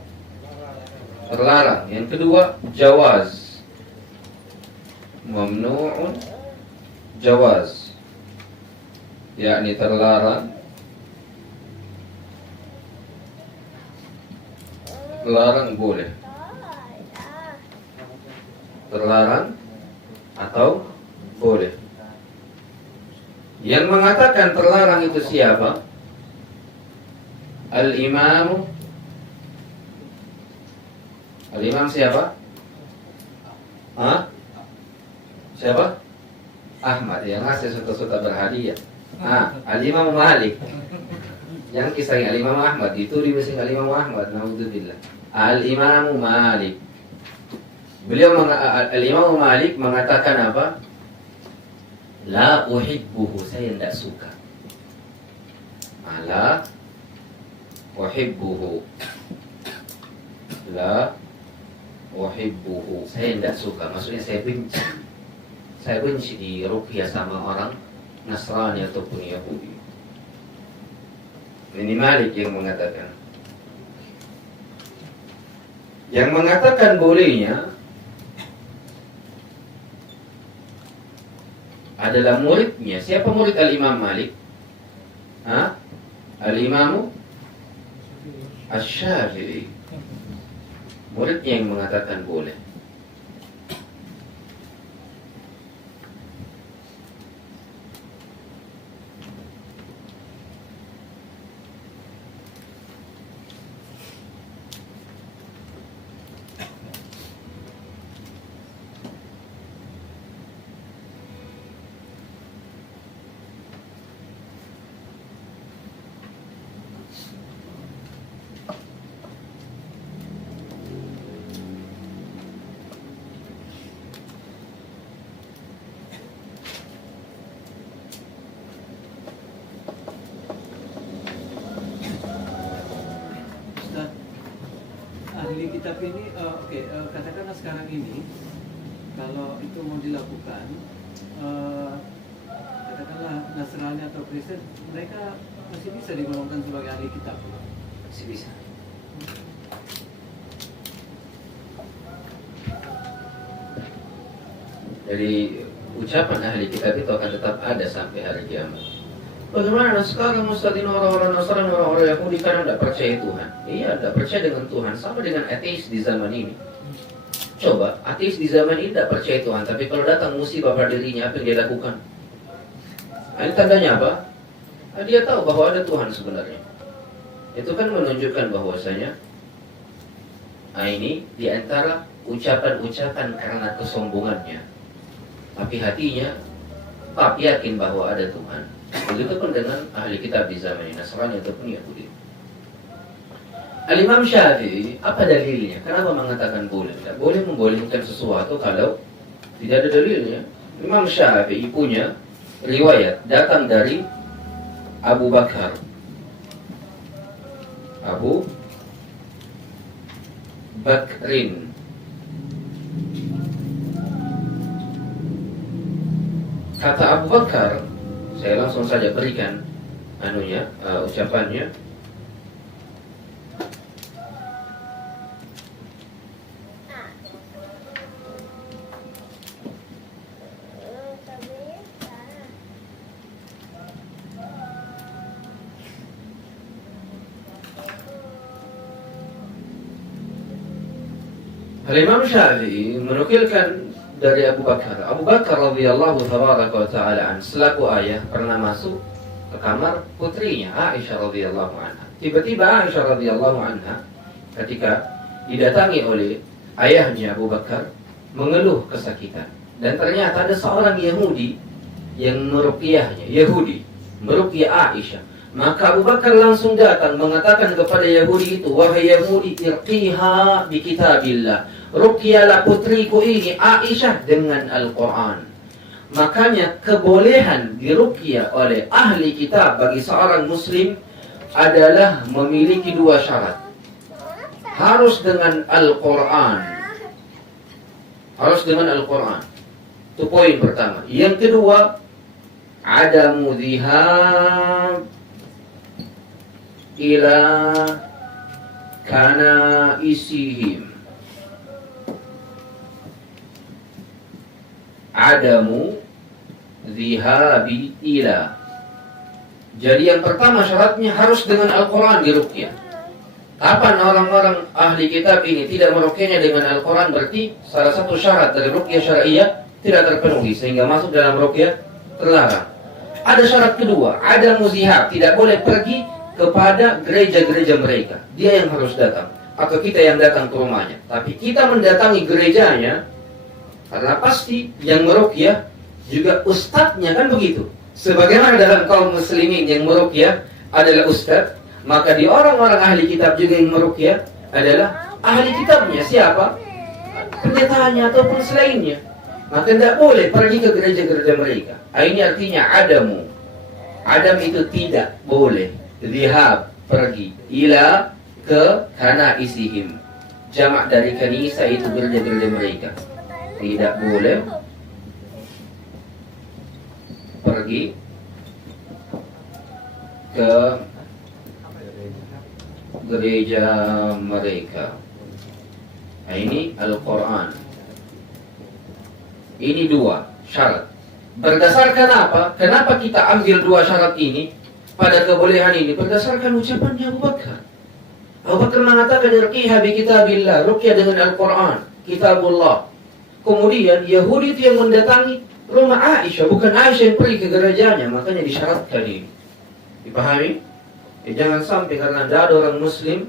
Terlarang. Yang kedua, jawaz. Mamnu'un jawaz, yakni terlarang. Terlarang boleh, terlarang atau boleh. Yang mengatakan terlarang itu siapa? Al-Imam siapa? Siapa? Ahmad, yang ngasih suka-suka berhadiah. Al-Imam Malik. Yang kisahnya Al-Imam Ahmad itu di mesin Al-Imam Ahmad, naudzubillah. Al-Imam Malik. Al-Imam Malik mengatakan apa? La uhibbuhu, saya tidak suka. La uhibbuhu. La uhibbuhu, saya tidak suka. Maksudnya saya benci. Saya benci di ruqyah sama orang Nasrani ataupun Yahudi. Ini Malik yang mengatakan. Yang mengatakan bolehnya adalah muridnya. Siapa murid Al-Imam Malik? Al-Imamu Asy-Syafi'i. Muridnya yang mengatakan boleh. kitab ini, katakanlah sekarang ini kalau itu mau dilakukan, katakanlah Nasrani atau Kristen, mereka masih bisa digolongkan sebagai ahli kitab. Masih bisa. Jadi ucapan ahli kitab itu akan tetap ada sampai hari kiamat. Bagaimana sekarang Ustaz ini orang-orang Nasrani, orang-orang Yahudi kadang tidak percaya Tuhan? Iya, tidak percaya dengan Tuhan, sama dengan ateis di zaman ini. Coba, ateis di zaman ini tidak percaya Tuhan, tapi kalau datang musibah pada dirinya, apa yang dia lakukan? Ini tandanya apa? Dia tahu bahwa ada Tuhan sebenarnya. Itu kan menunjukkan bahwasanya ini di antara ucapan-ucapan karena kesombongannya, tapi hatinya tetap yakin bahwa ada Tuhan. Begitupun dengan ahli kitab di zaman ini, Nasrani ataupun Yahudi. Al-Imam Syafi'i, apa dalilnya? Kenapa mengatakan boleh? Tidak boleh membolehkan sesuatu kalau tidak ada dalilnya. Imam Syafi'i punya riwayat datang dari Abu Bakar. Abu Bakrin. Kata Abu Bakar, saya langsung saja berikan ucapannya. Al-Imam Syafi'i menukilkan dari Abu Bakar. Abu Bakar radhiyallahu tabaraka wa ta'ala selaku ayah pernah masuk ke kamar putrinya Aisyah radhiyallahu anha. Tiba-tiba Aisyah radhiyallahu anha ketika didatangi oleh ayahnya Abu Bakar mengeluh kesakitan, dan ternyata ada seorang Yahudi yang meruqyahnya, Yahudi meruqyah Aisyah. Maka Abu Bakar langsung datang mengatakan kepada Yahudi itu, wahai Yahudi, irqiha bi kitabillah, ruqyalah putriku ini Aisyah dengan Al-Quran. Makanya kebolehan diruqyah oleh ahli kitab bagi seorang muslim adalah memiliki dua syarat. Harus dengan Al-Quran. Harus dengan Al-Quran. Itu poin pertama. Yang kedua, adamu dhihab ila kana isihim. Adamu dhihabi ila. Jadi yang pertama syaratnya harus dengan Al-Quran diruqyah. Kapan orang-orang ahli kitab ini tidak meruqyahnya dengan Al-Quran, berarti salah satu syarat dari ruqyah syariah tidak terpenuhi, sehingga masuk dalam ruqyah terlarang. Ada syarat kedua, adamu dhihab, tidak boleh pergi kepada gereja-gereja mereka. Dia yang harus datang, atau kita yang datang ke rumahnya. Tapi kita mendatangi gerejanya, karena pasti yang meruqyah juga ustadznya, kan begitu. Sebagaimana dalam kaum muslimin yang meruqyah adalah ustadz, maka di orang-orang ahli kitab juga yang meruqyah adalah ahli kitabnya. Siapa? Pendetanya ataupun selainnya. Maka tidak boleh pergi ke gereja-gereja mereka. Ini artinya adamu. Adam itu tidak boleh. Dhihab, pergi. Ila, ke kana isihim. Jamak dari kanisa itu gereja-gereja mereka. Tidak boleh pergi ke gereja mereka. Nah, ini Al-Quran. Ini dua syarat. Berdasarkan apa? Kenapa kita ambil dua syarat ini pada kebolehan ini? Berdasarkan ucapannya Abu Bakar. Abu Bakar mengatakan irqiha bi kitabillah, ruqyah dengan Al-Quran, kitabullah. Kemudian Yahudi itu yang mendatangi rumah Aisyah, bukan Aisyah yang pergi ke gerejanya, makanya disyaratkan ini. Dipahami? Jangan sampai karena tidak ada orang muslim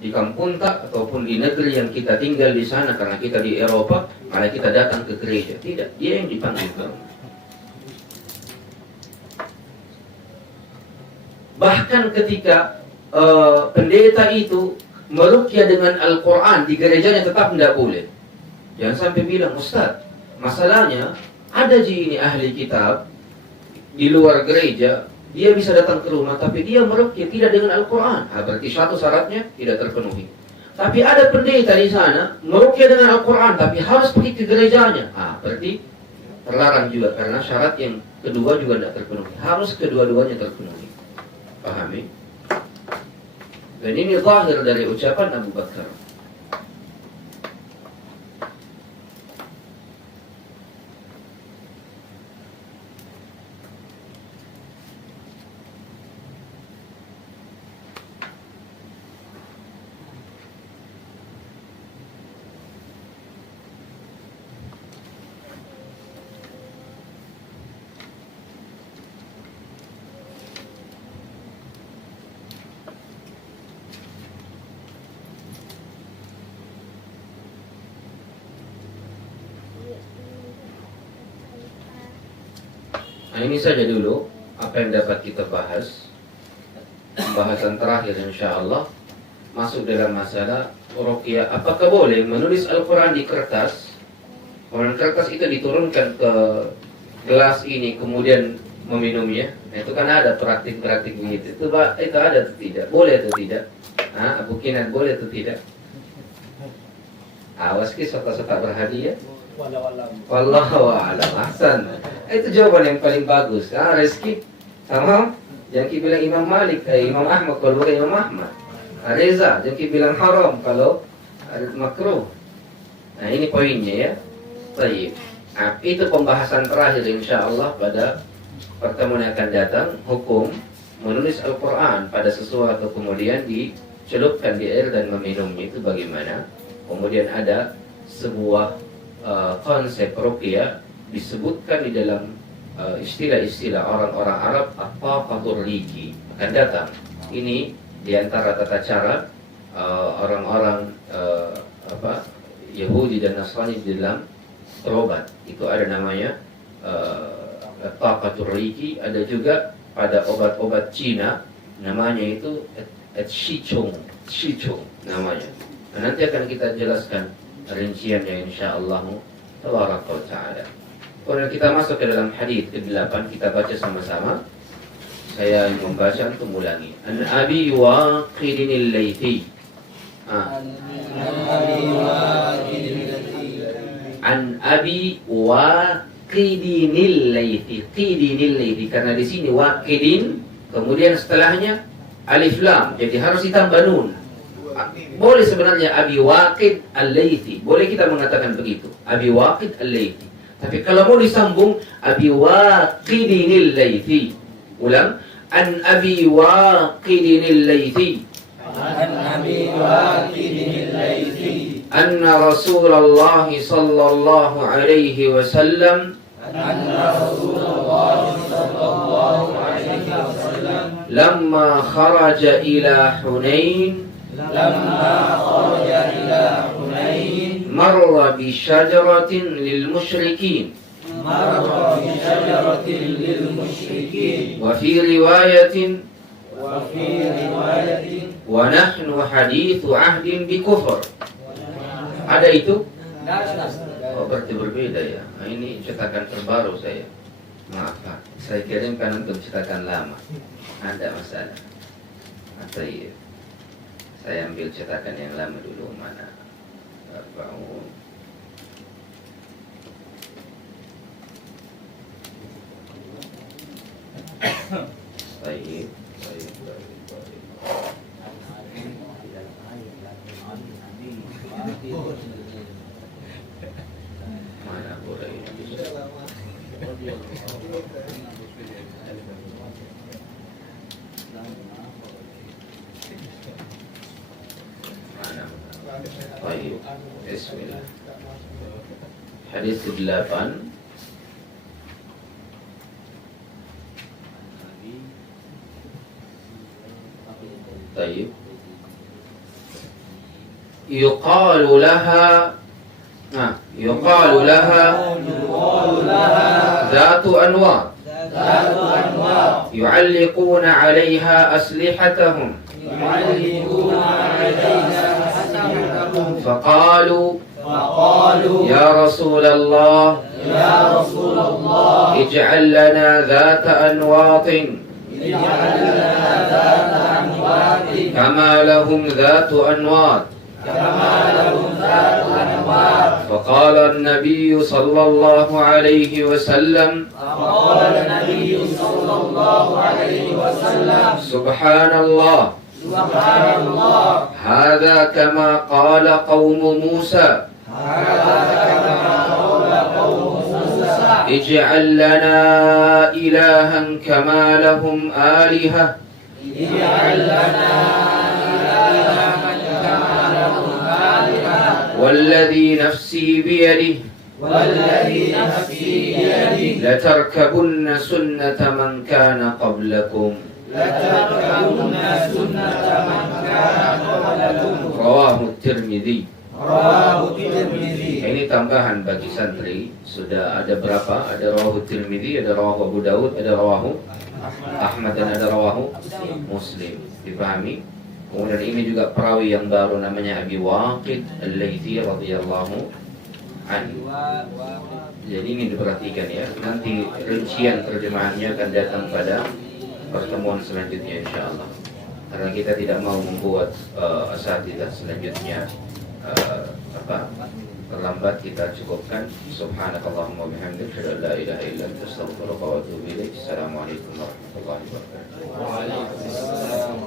di kampung tak ataupun di negeri yang kita tinggal di sana, karena kita di Eropa, malah kita datang ke gereja. Tidak, dia yang dipanggil ke rumah. Bahkan ketika pendeta itu meruqyah dengan Al-Quran di gerejanya, tetap tidak boleh. Jangan sampai bilang, Ustaz, masalahnya ada ini ahli kitab di luar gereja, dia bisa datang ke rumah, tapi dia meruqyah tidak dengan Al-Quran. Berarti satu syaratnya tidak terpenuhi. Tapi ada pendeta di sana meruqyah dengan Al-Quran, tapi harus pergi ke gerejanya. Berarti terlarang juga karena syarat yang kedua juga tidak terpenuhi. Harus kedua-duanya terpenuhi. Pahami? Dan ini zahir dari ucapan Abu Bakar. Ini saja dulu apa yang dapat kita bahas. Pembahasan terakhir insyaallah masuk dalam masalah ruqyah. Apakah boleh menulis Al-Quran di kertas? Kemudian kertas itu diturunkan ke gelas ini kemudian meminumnya. Itu kan ada praktik-praktik begitu. Itu ada atau tidak? Boleh atau tidak? Abu Kinan, boleh atau tidak? Awas ki serta-serta berhadiah. Wallahu a'lam. Ahsan. Itu jawaban yang paling bagus. Rizki sama yang bilang Imam Malik, Imam Ahmad kalau bukan Imam Ahmad. Reza yang bilang haram kalau makruh. Ini poinnya ya. Baik. Itu pembahasan terakhir insyaallah pada pertemuan yang akan datang, hukum menulis Al-Quran pada sesuatu kemudian dicelupkan di air dan meminumnya itu bagaimana. Kemudian ada sebuah konsep ruqyah disebutkan di dalam istilah-istilah orang-orang Arab at-taqatur riki akan datang. Ini diantara tata cara orang-orang Yahudi dan Nasrani di dalam berobat. Itu ada namanya at-taqatur riki. Ada juga pada obat-obat Cina namanya itu shichong namanya. Nanti akan kita jelaskan rinciannya insyaallah tabaraka wa taala. Kemudian kita masuk ke dalam hadis ke-8, kita baca sama-sama. Saya membaca untuk ulangi. An Abi Waqid al-Laythi. An Abi Waqid al-Laythi. Qidin al-Laythi karena di sini Waqidin kemudian setelahnya alif lam. Jadi harus ditambah nun. Boleh sebenarnya Abi Waqid al-Laythi. Boleh kita mengatakan begitu. Abi Waqid al-Laythi. Tapi kalau mau disambung Abi Waqidin al-Laythi. Ulang. An Abi Waqidin al-Laythi. An Abi Waqidin al-Laythi. Anna Rasulullah sallallahu alaihi wasallam. Anna Rasulullah sallallahu alaihi wasallam. Lamma kharaja ila Hunain. لما خرج إلى حنين مر بشجرة للمشركين مر بشجرة للمشركين وفي رواية ونحن حديث عهد بكفر. Ada itu? Oh, berarti berbeda ya. Ini cetakan terbaru saya. Maaf Pak, saya kirimkan untuk cetakan lama. Ada masalah. Atau iya. Saya ambil cetakan yang lama dulu, mana bangun. Baik. Mana boleh ini? Baik, bismillah. Hadis ke-8. Baik. Yuqalu laha ذات أنواط يعلقون عليها أسلحتهم فقالوا يا رسول الله اجعل لنا ذات أنواط كما لهم ذات أنواط كما لهم ذات الأنوار. فقال النبي صلى الله عليه وسلم فقال النبي صلى الله عليه وسلم سبحان الله سبحان الله هذا كما قال قوم موسى هذا كما قال قوم موسى اجعل لنا إلها كما لهم آلهة اجعل لنا إلها كما لهم آلهة والذي نفسي بيده والذي نفسي بيده لتركبن سنة من كان قبلكم لتركبن سنة من كان قبلكم. رواه الترمذي. رواه الترمذي. Ini tambahan bagi santri. Sudah ada berapa? Ada rawahu Tirmidzi, ada rawahu Abu Daud, ada rawahu Ahmad, dan ada rawahu Muslim. Dipahami? Kemudian ini juga perawi yang baru namanya Abi Waqid Al-Laythi radhiyallahu anhu. Jadi ini diperhatikan ya. Nanti rincian terjemahannya akan datang pada pertemuan selanjutnya insyaallah. Karena kita tidak mau membuat asatidzah selanjutnya terlambat, kita cukupkan. Subhanakallahumma bihamdika asyhadu an la ilaha illa anta astaghfiruka wa atubu ilaik. Assalamualaikum warahmatullahi wabarakatuh. Waalaikumsalam.